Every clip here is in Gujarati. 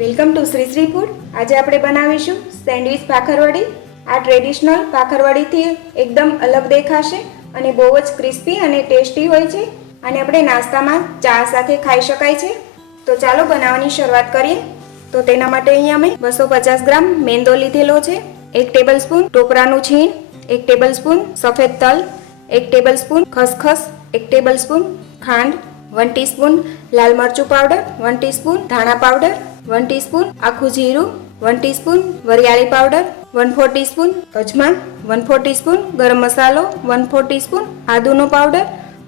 Welcome to Shri Shri food. આજે આપણે બનાવીશું સેન્ડવિચ ભાખરવડી। આ ટ્રેડિશનલ ભાખરવડીથી એકદમ અલગ દેખાશે અને બહુ જ ક્રિસ્પી અને ટેસ્ટી હોય છે અને આપણે નાસ્તામાં ચા સાથે ખાઈ શકાય છે। તો ચાલો બનાવવાની શરૂઆત કરીએ। તો તેના માટે અહીંયા મેં 250 ગ્રામ મેંદો લીધેલો છે, 1 ટેબલસ્પૂન ટોપરાનું છીણ, 1 ટેબલસ્પૂન સફેદ તલ, 1 ટેબલસ્પૂન ખસખસ, 1 ટેબલસ્પૂન ખાંડ, 1 ટીસ્પૂન લાલ મરચું પાવડર, 1 ટીસ્પૂન ધાણા પાવડર, 1 ટીસ્પૂન આખું જીરું, 1 ટીસ્પૂન વરિયાળી પાવડર, 1/4 ટીસ્પૂન અજમા, 1/4 ટીસ્પૂન ગરમ મસાલો, 1/4 ટીસ્પૂન આદુનો પાવડર,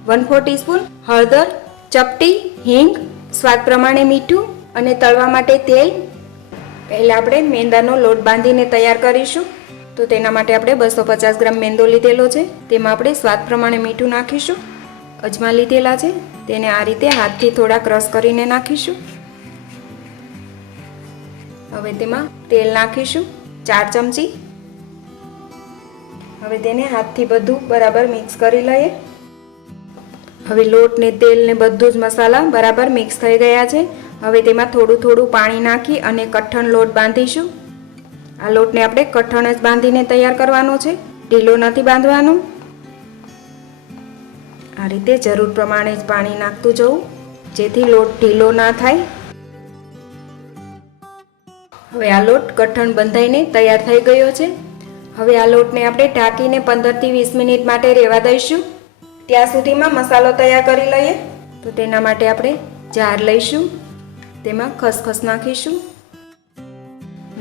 1/4 ટીસ્પૂન હળદર, ચપટી હિંગ, સ્વાદ પ્રમાણે મીઠું અને તળવા માટે તેલ। પહેલાં આપણે મેંદાનો લોટ બાંધીને તૈયાર કરીશું। તો તેના માટે આપણે 250 ગ્રામ મેંદો લીધેલો છે, તેમાં આપણે સ્વાદ પ્રમાણે મીઠું નાખીશું। અજમા લીધેલા છે, તેને આ રીતે હાથથી થોડા ક્રશ કરીને નાખીશું। હવે તેમાં તેલ નાખીશું 4 ચમચી। હવે તેને હાથથી બધું બરાબર મિક્સ કરી લઈએ। હવે લોટ ને તેલ ને બધું જ મસાલા બરાબર મિક્સ થઈ ગયા છે। હવે તેમાં થોડું થોડું પાણી નાખી અને કઠણ લોટ બાંધીશું। આ લોટને આપણે કઠણ જ બાંધીને તૈયાર કરવાનો છે, ઢીલો નથી બાંધવાનો। આ રીતે જરૂર પ્રમાણે જ પાણી નાખતું જવું જેથી લોટ ઢીલો ના થાય। હવે આ લોટ કઠણ બંધાઈને તૈયાર થઈ ગયો છે। હવે આ લોટને આપણે ઢાંકીને 15 થી 20 મિનિટ માટે રહેવા દઈશું। ત્યાં સુધીમાં મસાલો તૈયાર કરી લઈએ। તો તેના માટે આપણે જાર લઈશું, તેમાં ખસખસ નાખીશું,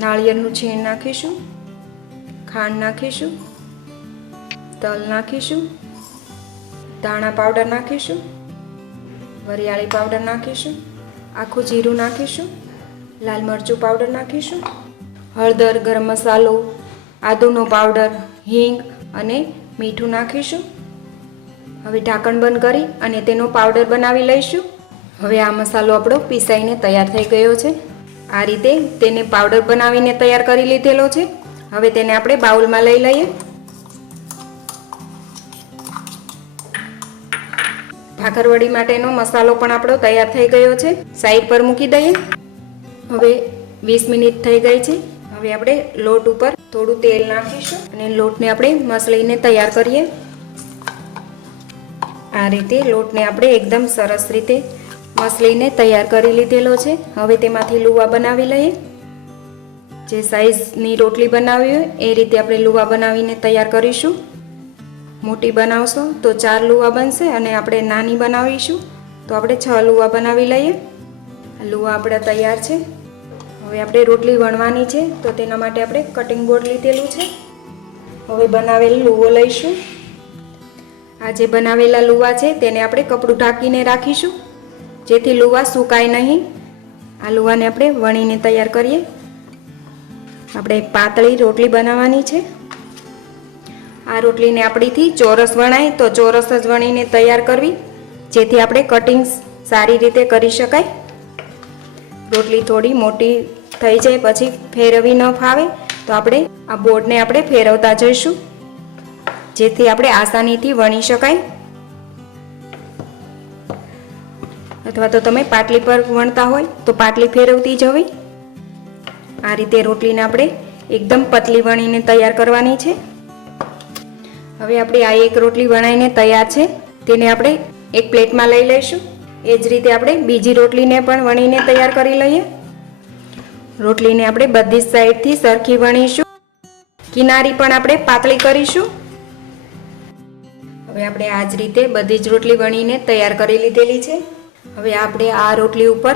નાળિયેરનું છીણ નાખીશું, ખાંડ નાખીશું, તલ નાખીશું, ધાણા પાવડર નાખીશું, વરિયાળી પાવડર નાખીશું, આખું જીરું નાખીશું, લાલ મરચું પાવડર નાખીશું, હળદર, ગરમ મસાલો, આદુનો પાવડર, હિંગ અને મીઠું નાખીશું। હવે ઢાંકણ બંધ કરી અને તેનો પાવડર બનાવી લઈશું। હવે આ મસાલો આપણો પીસાઈને તૈયાર થઈ ગયો છે। આ રીતે તેને પાવડર બનાવીને તૈયાર કરી લીધેલો છે। હવે તેને આપણે બાઉલમાં લઈ લઈએ। ભાખરવડી માટેનો મસાલો પણ આપણો તૈયાર થઈ ગયો છે, સાઈડ પર મૂકી દઈએ। હવે 20 મિનિટ થઈ ગઈ છે। હવે આપણે લોટ ઉપર થોડું તેલ નાખીશું અને લોટને આપણે મસળીને તૈયાર કરીએ। આ રીતે લોટને આપણે એકદમ સરસ રીતે મસળીને તૈયાર કરી લીધેલો છે। હવે તેમાંથી લુવા બનાવી લઈએ। જે સાઈઝની રોટલી બનાવી હોય એ રીતે આપણે લુવા બનાવીને તૈયાર કરીશું। મોટી બનાવશો તો 4 લુવા બનશે અને આપણે નાની બનાવીશું તો આપણે 6 લુવા બનાવી લઈએ। લુવા આપણા તૈયાર છે। હવે આપણે રોટલી વણવાની છે તો તેના માટે આપણે કટિંગ બોર્ડ લીધેલું છે। હવે બનાવેલ લુવો લઈશું। આ જે બનાવેલા લુવા છે તેને આપણે કપડું ઢાંકીને રાખીશું જેથી લુવા સુકાય નહીં। આ લુવાને આપણે વણીને તૈયાર કરીએ। આપણે પાતળી રોટલી બનાવવાની છે। આ રોટલીને આપણીથી ચોરસ વણાય તો ચોરસ જ વણીને તૈયાર કરવી જેથી આપણે કટિંગ સારી રીતે કરી શકાય। રોટલી થોડી મોટી થઈ જાય પછી ફેરવી ન ફાવે તો આપણે આ બોર્ડને આપણે ફેરવતા જઈશું જેથી આપણે આસાનીથી વણી શકાય। અથવા તો તમે પાટલી પર વણતા હોય તો પાટલી ફેરવતી જવી। આ રીતે રોટલીને આપણે એકદમ પતલી વણીને તૈયાર કરવાની છે। હવે આપણે આ એક રોટલી વણાઈને તૈયાર છે, તેને આપણે એક પ્લેટમાં લઈ લઈશું। એ જ રીતે આપણે બીજી રોટલીને પણ વણીને તૈયાર કરી લઈએ। રોટલીને આપણે બધી જ સાઈડથી સરખી વણીશું, કિનારી પણ આપણે પાતળી કરીશું। હવે આપણે આ જ રીતે બધી જ રોટલી વણીને તૈયાર કરી લીધેલી છે। હવે આપણે આ રોટલી ઉપર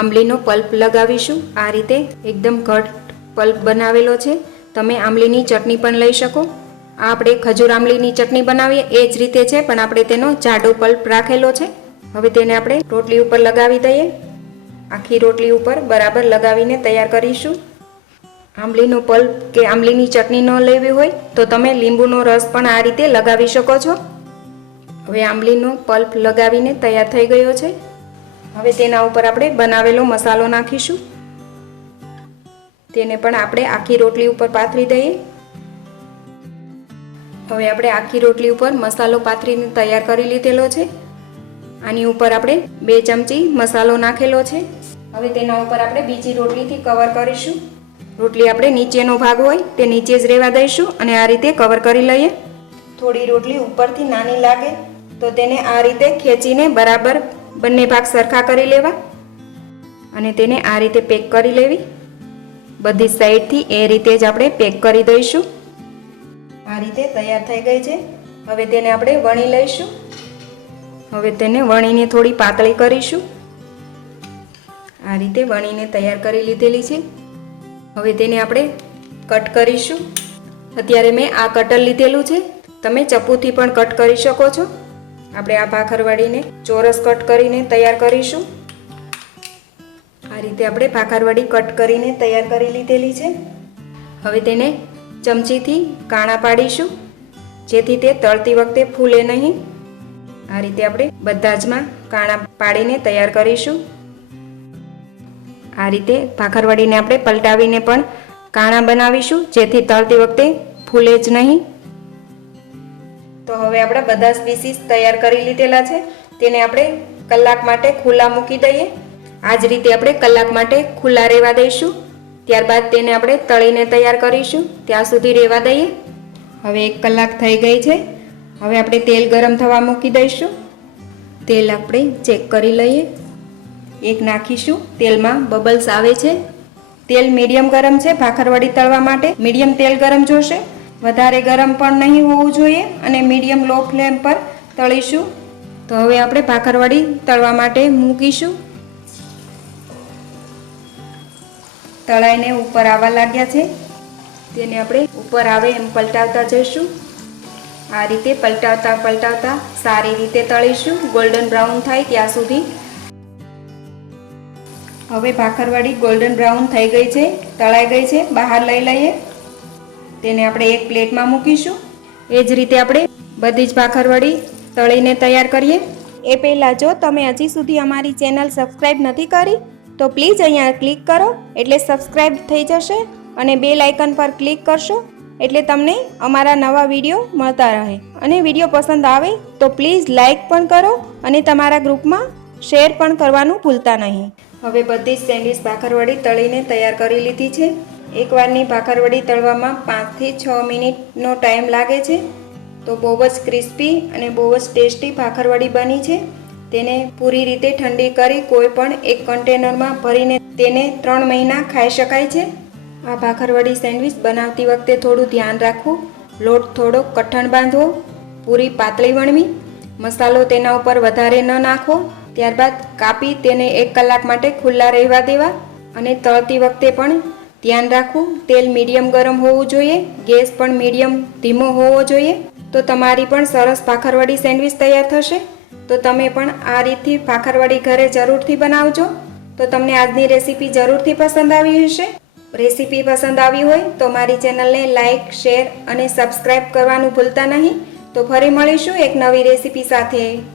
આંબલીનો પલ્પ લગાવીશું। આ રીતે એકદમ ઘટ પલ્પ બનાવેલો છે, તમે આંબલીની ચટણી પણ લઈ શકો। આ આપણે ખજૂર આંબલીની ચટણી બનાવીએ એ જ રીતે છે પણ આપણે તેનો જાડો પલ્પ રાખેલો છે। હવે તેને આપણે રોટલી ઉપર લગાવી દઈએ। આખી રોટલી ઉપર બરાબર લગાવીને તૈયાર કરીશું। આંબલીનો પલ્પ કે આંબલીની ચટણી ન લેવી હોય તો તમે લીંબુનો રસ પણ આ રીતે લગાવી શકો છો। હવે આંબલીનો પલ્પ લગાવીને તૈયાર થઈ ગયો છે। હવે તેના ઉપર આપણે બનાવેલો મસાલો નાખીશું, તેને પણ આપણે આખી રોટલી ઉપર પાથરી દઈએ। હવે આપણે આખી રોટલી ઉપર મસાલો પાથરીને તૈયાર કરી લીધેલો છે। આની ઉપર આપણે 2 ચમચી મસાલો નાખેલો છે। હવે તેના ઉપર આપણે બીજી રોટલીથી કવર કરીશું. રોટલી આપણે નીચેનો ભાગ હોય તે નીચે જ રહેવા દઈશું અને આ રીતે કવર કરી લઈએ. થોડી રોટલી ઉપરથી નાની લાગે તો તેને આ રીતે ખેંચીને બરાબર બંને ભાગ સરખા કરી લેવા અને તેને આ રીતે પેક કરી લેવી. બધી સાઈડથી એ રીતે જ આપણે પેક કરી દઈશું. આ રીતે તૈયાર થઈ ગઈ છે. હવે તેને આપણે વણી લઈશું. હવે તેને વણીને થોડી પાતળી કરીશું. આ રીતે વણીને તૈયાર કરી લીધેલી છે. હવે તેને આપણે કટ કરીશું. અત્યારે મેં આ કટર લીધેલું છે. તમે ચપ્પુથી પણ કટ કરી શકો છો. આપણે આ ભાખરવડીને ચોરસ કટ કરીને તૈયાર કરીશું. આ રીતે આપણે ભાખરવડી કટ કરીને તૈયાર કરી લીધેલી છે. હવે તેને ચમચીથી કાણા પાડીશું જેથી તે તળતી વખતે ફૂલે નહીં. આ રીતે આપણે બધા જમાં કાણા પાડીને તૈયાર કરીશું. આ રીતે ભાખરવડીને આપણે પલટાવીને પણ કાણા બનાવીશું જેથી તળતી વખતે ફૂલે જ નહીં. તો હવે આપણે બધા પીસીસ તૈયાર કરી લીધેલા છે. તેને આપણે કલાક માટે ખુલ્લા મૂકી દઈએ. આ જ રીતે આપણે કલાક માટે ખુલ્લા રહેવા દઈશું. ત્યારબાદ તેને આપણે તળીને તૈયાર કરીશું. ત્યાં સુધી રહેવા દઈએ. હવે 1 કલાક થઈ ગઈ છે. હવે આપણે તેલ ગરમ થવા મૂકી દઈશું. તેલ આપણે ચેક કરી લઈએ. એક નાખીશું. તેલમાં બબલ્સ આવે છે. તેલ મીડિયમ ગરમ છે. ભાખરવડી તળવા માટે મીડિયમ તેલ ગરમ જોશે. વધારે ગરમ પણ નહીં હોવું જોઈએ અને મીડિયમ લો ફ્લેમ પર તળીશું. તો હવે આપણે ભાખરવડી તળવા માટે મૂકીશું. તળાઈને ઉપર આવવા લાગ્યા છે. તેને આપણે ઉપર આવે એમ પલટાવતા જઈશું. આ રીતે પલટાવતા સારી રીતે તળીશું ગોલ્ડન બ્રાઉન થાય ત્યાં સુધી. હવે ભાખરવડી ગોલ્ડન બ્રાઉન થઈ ગઈ છે, તળાઈ ગઈ છે. બહાર લઈ લઈએ. તેને આપણે એક પ્લેટમાં મૂકીશું. એ જ રીતે આપણે બધી જ ભાખરવડી તળીને તૈયાર કરીએ. એ પહેલાં જો તમે હજી સુધી અમારી ચેનલ સબસ્ક્રાઈબ નથી કરી તો પ્લીઝ અહીંયા ક્લિક કરો એટલે સબસ્ક્રાઈબ થઈ જશે અને બેલ આઇકન પર ક્લિક કરશો એટલે તમને અમારા નવા વિડીયો મળતા રહે. અને વિડીયો પસંદ આવે તો પ્લીઝ લાઇક પણ કરો અને તમારા ગ્રુપમાં શેર પણ કરવાનું ભૂલતા નહીં. હવે બધી જ સેન્ડવિચ ભાખરવડી તળીને તૈયાર કરી લીધી છે. એકવારની ભાખરવડી તળવામાં 5 થી 6 મિનિટનો ટાઈમ લાગે છે. તો બહુ જ ક્રિસ્પી અને બહુ જ ટેસ્ટી ભાખરવડી બની છે. તેને પૂરી રીતે ઠંડી કરી કોઈ પણ એક કન્ટેનરમાં ભરીને તેને 3 મહિના ખાઈ શકાય છે. આ ભાખરવડી સેન્ડવિચ બનાવતી વખતે થોડું ધ્યાન રાખવું. લોટ થોડો કઠણ બાંધવો, પૂરી પાતળી વણવી, મસાલો તેના ઉપર વધારે ન નાખવો. ત્યારબાદ કાપી તેને 1 કલાક માટે ખુલ્લા રહેવા દેવા અને તળતી વખતે પણ ધ્યાન રાખવું. તેલ મીડિયમ ગરમ હોવું જોઈએ. ગેસ પણ મીડિયમ ધીમો હોવો જોઈએ. તો તમારી પણ સરસ ભાખરવડી સેન્ડવિચ તૈયાર થશે. તો તમે પણ આ રીતથી ભાખરવડી ઘરે જરૂરથી બનાવજો. તો તમને આજની રેસીપી જરૂરથી પસંદ આવી હશે. રેસીપી પસંદ આવી હોય તો મારી ચેનલને લાઇક, શેર અને સબસ્ક્રાઈબ કરવાનું ભૂલતા નહીં. તો ફરી મળીશું એક નવી રેસીપી સાથે.